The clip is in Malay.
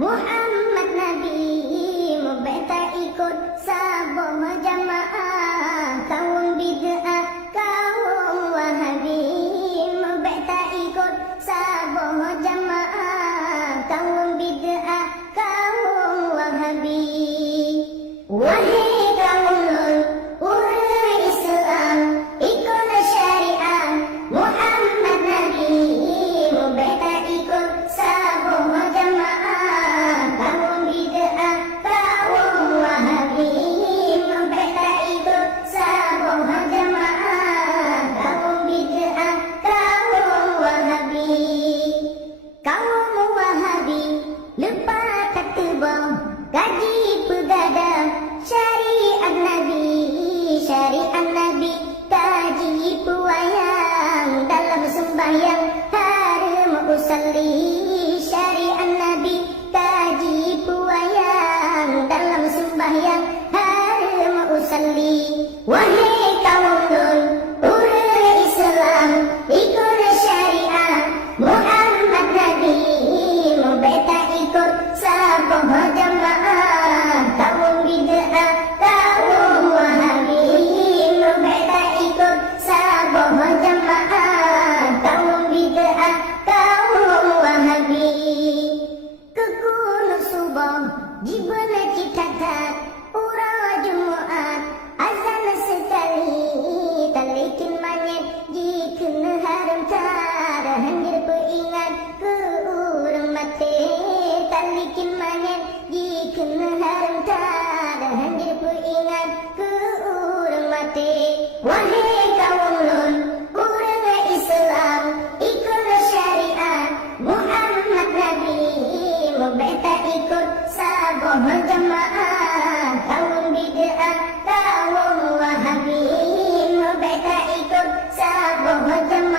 Muhammad Nabi, beta ikut sabah jamaah. Kaum bid'ah, kaum Wahabi, beta ikut sabah jamaah. Kaum bid'ah, kaum Wahabi. Wahai kaum nun, orang Islam, ikut syariah Muhammad Nabi, beta ikut sabah jamaah. Kaum bid'ah, kaum Wahabi, beta ikut sabah jamaah. Kaum bid'ah, kaum Wahabi. Kaum Wahabi lupa ketebang gaji pegadang syariat Nabi kaji puayang dalam sembahyang haram usalli. Syariat Nabi kaji puayang dalam sembahyang haram usalli. Wahai kaum nun, orang Islam, ikut syariah Muhammad Nabi, beta ikut sabah jamaah. Kaum bid'ah, kaum Wahabi, beta ikut sabah jamaah. Kaum bid'ah, kaum Wahabi. Kekunu subah jibana citatat ura Jumaat azan sekali talikin manyet jikena haram tar handir peingat ke urang mate. Talikin manyet jikena haram tar handir peingat ke urang mate. Wahai kaum nun, orang Islam, ikut syariat Muhammad Nabi, beta ikut sabah jamaah. Kaum bid'ah, kaum Wahabi, beta ikut sabah jamaah.